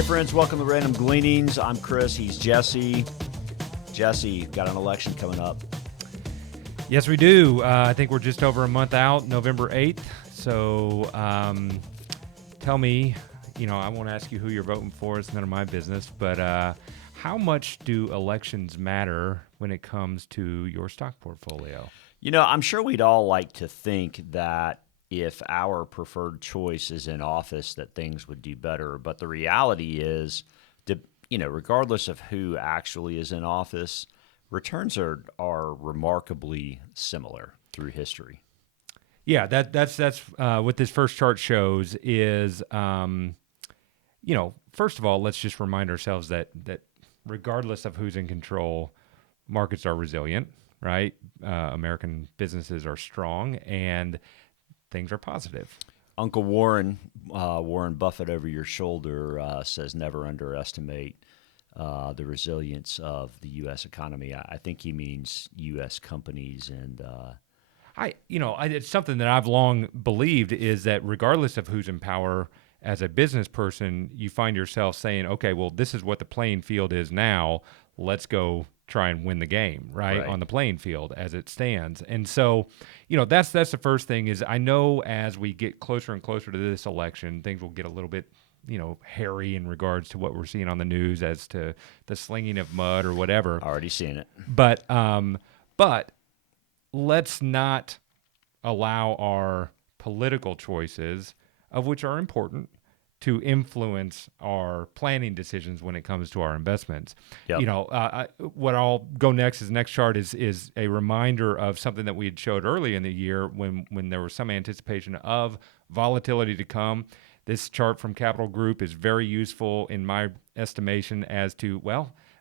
Hey friends, welcome to Random Gleanings. I'm Chris, he's Jesse. Jesse, got an election coming up. Yes, we do. I think we're just over a month out, November 8th. So tell me, I won't ask you who you're voting for. It's none of my business. But how much do elections matter when it comes to your stock portfolio? I'm sure we'd all like to think that if our preferred choice is in office, that things would do better. But the reality is, regardless of who actually is in office, returns are remarkably similar through history. Yeah, that's what this first chart shows is, first of all, let's just remind ourselves that regardless of who's in control, markets are resilient, right? American businesses are strong and things are positive. Uncle Warren Buffett over your shoulder says never underestimate the resilience of the U.S. economy. I think he means U.S. companies, and it's something that I've long believed is that regardless of who's in power, as a business person, you find yourself saying, okay, well, this is what the playing field is now. Let's go try and win the game, right, on the playing field as it stands. And so, that's the first thing is I know as we get closer and closer to this election, things will get a little bit, hairy in regards to what we're seeing on the news as to the slinging of mud or whatever. Already seeing it. But let's not allow our political choices, of which are important, to influence our planning decisions when it comes to our investments. Yep. What I'll go next chart is a reminder of something that we had showed early in the year when there was some anticipation of volatility to come. This chart from Capital Group is very useful in my estimation as to,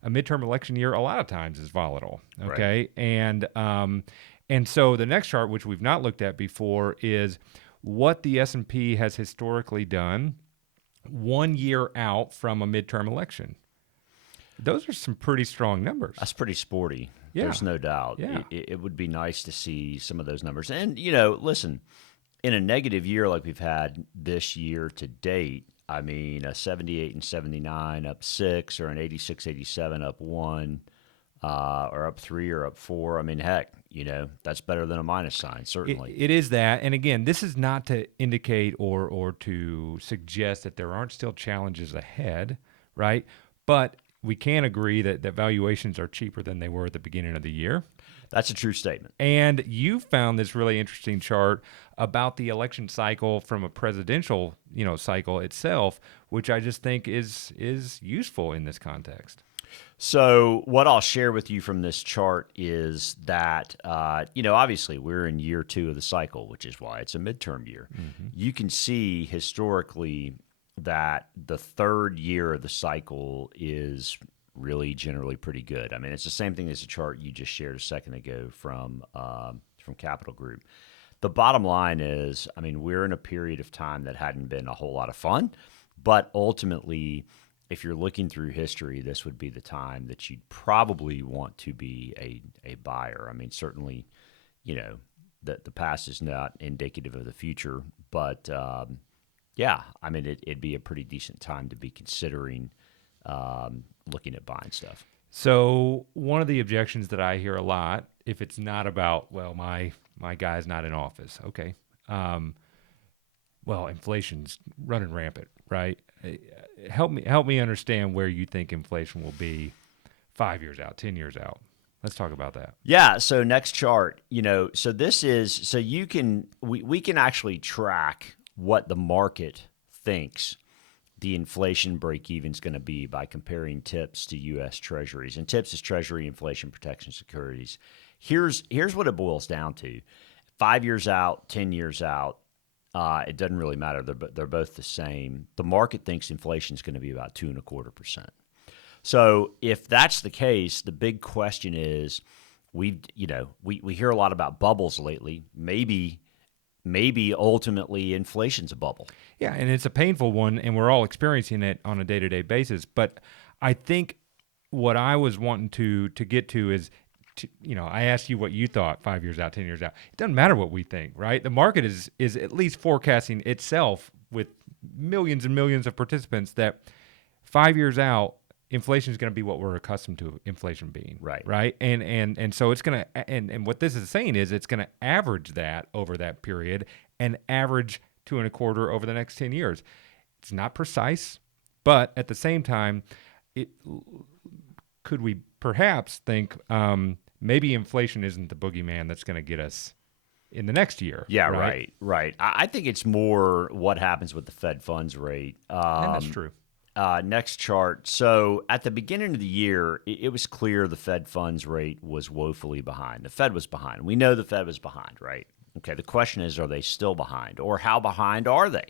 a midterm election year a lot of times is volatile, okay? Right. And so the next chart, which we've not looked at before, is what the S&P has historically done 1 year out from a midterm election. Those are some pretty strong numbers. That's pretty sporty. Yeah. There's no doubt. Yeah. It would be nice to see some of those numbers. And, listen, in a negative year like we've had this year to date, I mean, a 78 and 79 up 6 or an 86, 87 up 1 or up 3 or up 4. I mean, heck, that's better than a minus sign, certainly. It is that. And again, this is not to indicate or to suggest that there aren't still challenges ahead, right? But we can agree that valuations are cheaper than they were at the beginning of the year. That's a true statement. And you found this really interesting chart about the election cycle from a presidential, cycle itself, which I just think is useful in this context. So what I'll share with you from this chart is that, obviously we're in year 2 of the cycle, which is why it's a midterm year. Mm-hmm. You can see historically that the third year of the cycle is really generally pretty good. I mean, it's the same thing as the chart you just shared a second ago from Capital Group. The bottom line is, I mean, we're in a period of time that hadn't been a whole lot of fun, but ultimately, if you're looking through history, this would be the time that you'd probably want to be a buyer. I mean, certainly, the past is not indicative of the future, but I mean, it'd be a pretty decent time to be considering looking at buying stuff. So one of the objections that I hear a lot, if it's not about, my guy's not in office, okay, inflation's running rampant, right? Help me understand where you think inflation will be 5 years out, 10 years out. Let's talk about that. Yeah. So next chart, so this is, so we can actually track what the market thinks the inflation break-even is going to be by comparing TIPS to U.S. Treasuries. And TIPS is Treasury Inflation Protection Securities. Here's what it boils down to. 5 years out, 10 years out, it doesn't really matter. They're both the same. The market thinks inflation is going to be about 2.25%. So if that's the case, the big question is, we hear a lot about bubbles lately. Maybe ultimately inflation's a bubble. Yeah, and it's a painful one, and we're all experiencing it on a day-to-day basis. But I think what I was wanting to get to is, I asked you what you thought 5 years out, 10 years out. It doesn't matter what we think, right? The market is at least forecasting itself with millions and millions of participants that 5 years out, inflation is going to be what we're accustomed to inflation being. Right. And so it's going to, and what this is saying is it's going to average that over that period and average 2.25 over the next 10 years. It's not precise, but at the same time, could we perhaps think maybe inflation isn't the boogeyman that's going to get us in the next year? Yeah, right. I think it's more what happens with the Fed funds rate. And that's true. Next chart. So at the beginning of the year, it was clear the Fed funds rate was woefully behind. The Fed was behind. We know the Fed was behind, right? Okay, the question is, are they still behind, or how behind are they?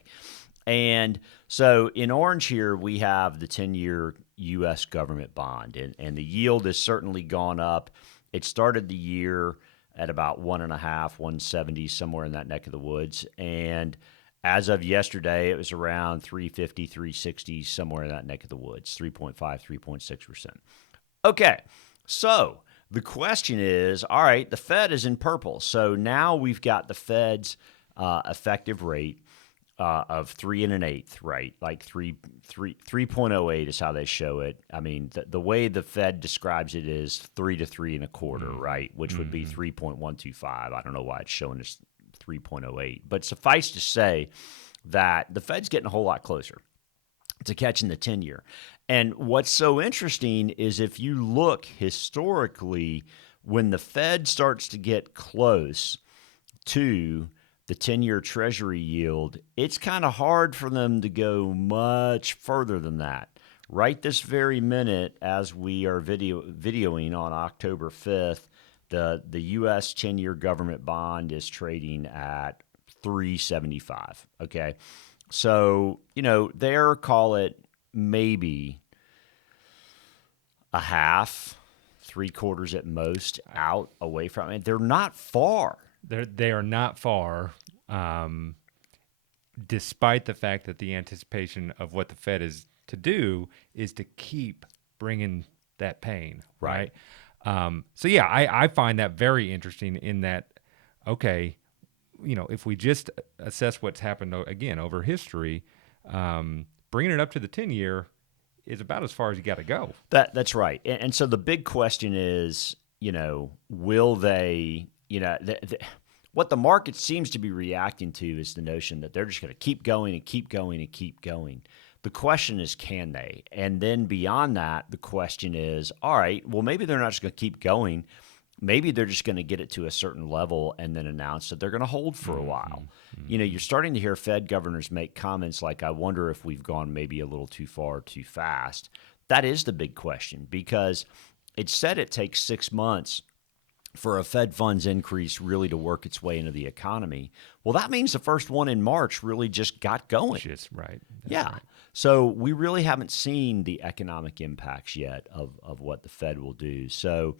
And so in orange here, we have the 10-year U.S. government bond, and the yield has certainly gone up. It started the year at about 1.5, 170, somewhere in that neck of the woods. And as of yesterday, it was around 350, 360, somewhere in that neck of the woods, 3.5, 3.6%. Okay, so the question is, all right, the Fed is in purple. So now we've got the Fed's effective rate of 3 1/8, right? Like 3.08 is how they show it. I mean, the way the Fed describes it is 3 to 3 1/4, right? Which would be 3.125. I don't know why it's showing us 3.08, but suffice to say that the Fed's getting a whole lot closer to catching the 10-year. And what's so interesting is if you look historically, when the Fed starts to get close to the 10-year Treasury yield, it's kind of hard for them to go much further than that. Right this very minute, as we are videoing on October 5th, the U.S. 10-year government bond is trading at 375. Okay, so they're, call it maybe a half, 3/4 at most out away from it. They're not far. They are not far, despite the fact that the anticipation of what the Fed is to do is to keep bringing that pain, right? So yeah, I find that very interesting in that, okay, if we just assess what's happened again over history, bringing it up to the 10-year is about as far as you got to go. That's right. And so the big question is, will they, what the market seems to be reacting to is the notion that they're just going to keep going and keep going and keep going. The question is, can they? And then beyond that, the question is, all right, well, maybe they're not just going to keep going. Maybe they're just going to get it to a certain level and then announce that they're going to hold for a while. You're starting to hear Fed governors make comments like, I wonder if we've gone maybe a little too far, too fast. That is the big question, because it's said it takes 6 months for a Fed funds increase really to work its way into the economy. Well, that means the first one in March really just got going. That's right. Yeah. Right. So we really haven't seen the economic impacts yet of what the Fed will do. So,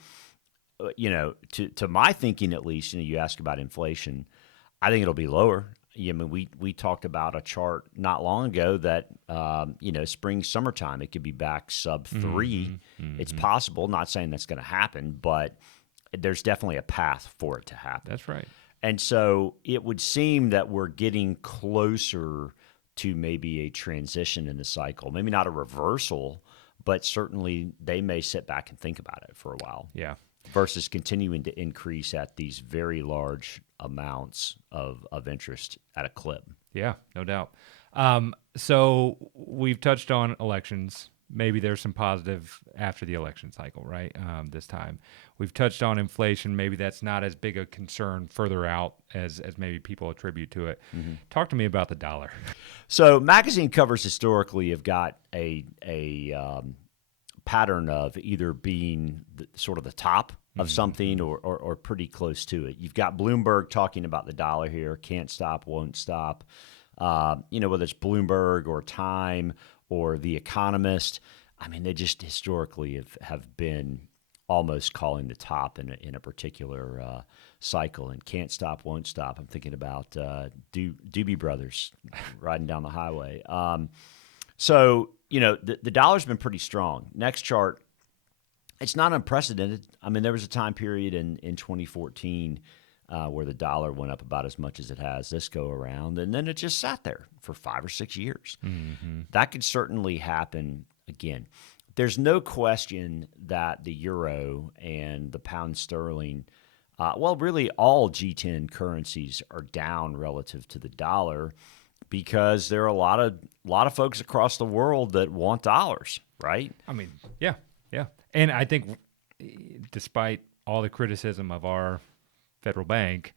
to my thinking at least, you ask about inflation, I think it'll be lower. I mean, we talked about a chart not long ago that, spring, summertime, it could be back sub 3. It's possible, not saying that's going to happen, but there's definitely a path for it to happen. That's right. And so it would seem that we're getting closer to maybe a transition in the cycle. Maybe not a reversal, but certainly they may sit back and think about it for a while. Yeah. Versus continuing to increase at these very large amounts of interest at a clip. Yeah, no doubt. So we've touched on elections. Maybe there's some positive after the election cycle, right? This time. We've touched on inflation. Maybe that's not as big a concern further out as maybe people attribute to it. Talk to me about the dollar. So magazine covers historically have got a pattern of either being sort of the top of something or pretty close to it. You've got Bloomberg talking about the dollar here, can't stop, won't stop. Whether it's Bloomberg or Time or The Economist, I mean, they just historically have been almost calling the top in a particular cycle, and can't stop, won't stop. I'm thinking about Doobie Brothers riding down the highway. So, the dollar's been pretty strong. Next chart, it's not unprecedented. I mean, there was a time period in 2014 where the dollar went up about as much as it has this go around, and then it just sat there for 5 or 6 years. That could certainly happen again, there's no question that the euro and the pound sterling, well, really all G10 currencies are down relative to the dollar because there are a lot of folks across the world that want dollars, right? I mean, yeah. And I think despite all the criticism of our federal bank,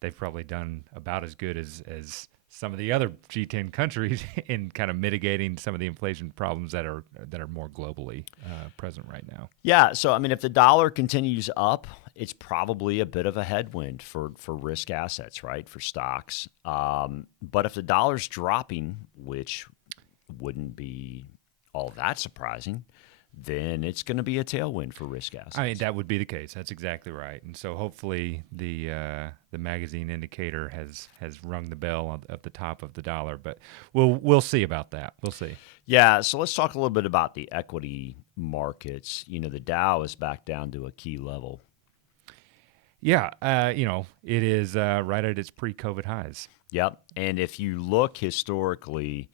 they've probably done about as good as some of the other G10 countries in kind of mitigating some of the inflation problems that are more globally present right now. Yeah, so I mean, if the dollar continues up, it's probably a bit of a headwind for risk assets, right, for stocks. But if the dollar's dropping, which wouldn't be all that surprising, then it's going to be a tailwind for risk assets. I mean, that would be the case. That's exactly right. And so hopefully the magazine indicator has rung the bell at the top of the dollar. But we'll see about that. We'll see. Yeah, so let's talk a little bit about the equity markets. You know, the Dow is back down to a key level. Yeah, it is right at its pre-COVID highs. Yep. And if you look historically,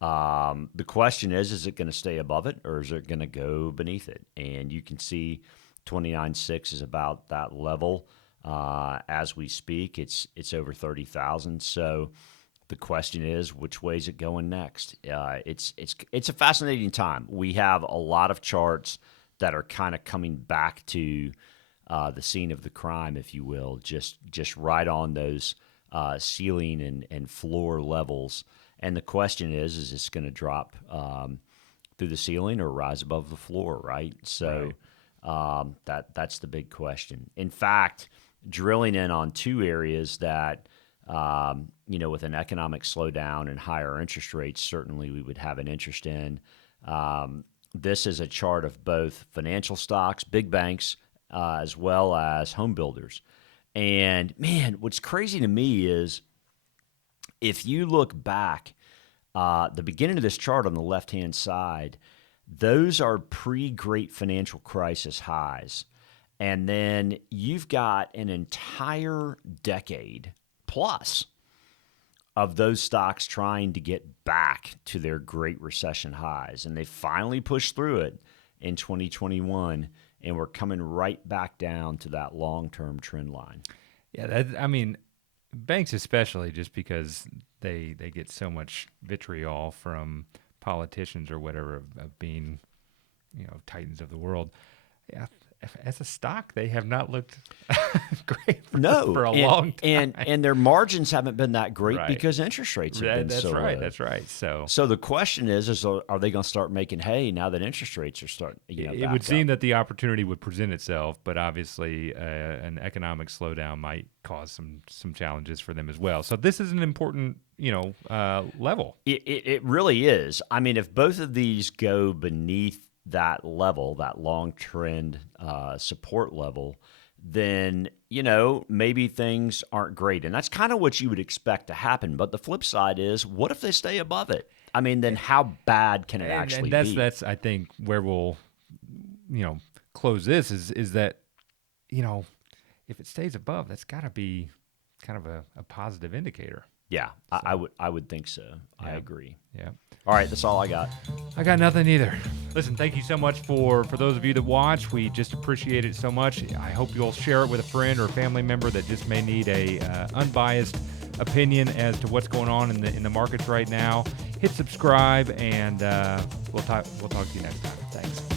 the question is it going to stay above it or is it going to go beneath it? And you can see 29.6 is about that level. As we speak, it's over 30,000. So the question is, which way is it going next? It's a fascinating time. We have a lot of charts that are kind of coming back to the scene of the crime, if you will, just right on those ceiling and floor levels. And the question is this going to drop through the ceiling or rise above the floor, right? So that's the big question. In fact, drilling in on two areas that, with an economic slowdown and higher interest rates, certainly we would have an interest in. This is a chart of both financial stocks, big banks, as well as home builders. And, man, what's crazy to me is if you look back, the beginning of this chart on the left-hand side, those are pre-Great Financial Crisis highs. And then you've got an entire decade plus of those stocks trying to get back to their Great Recession highs. And they finally pushed through it in 2021, and we're coming right back down to that long-term trend line. Yeah, banks especially, just because they get so much vitriol from politicians or whatever of being, titans of the world. Yeah, as a stock, they have not looked great for a long time. And their margins haven't been that great Right. because interest rates have been so low. That's right. So the question is are they going to start making hay now that interest rates are starting? It would seem that the opportunity would present itself, but obviously an economic slowdown might cause some challenges for them as well. So this is an important level. It really is. I mean, if both of these go beneath that level, that long trend support level, then, maybe things aren't great. And that's kind of what you would expect to happen. But the flip side is, what if they stay above it? I mean, then how bad can it actually be? That's I think where we'll, close this is that, if it stays above, that's got to be kind of a positive indicator. Yeah, so. I would think so. Yeah. I agree. Yeah. All right, that's all I got. I got nothing either. Listen, thank you so much for those of you that watch. We just appreciate it so much. I hope you'll share it with a friend or a family member that just may need a unbiased opinion as to what's going on in the markets right now. Hit subscribe, and we'll talk to you next time. Thanks.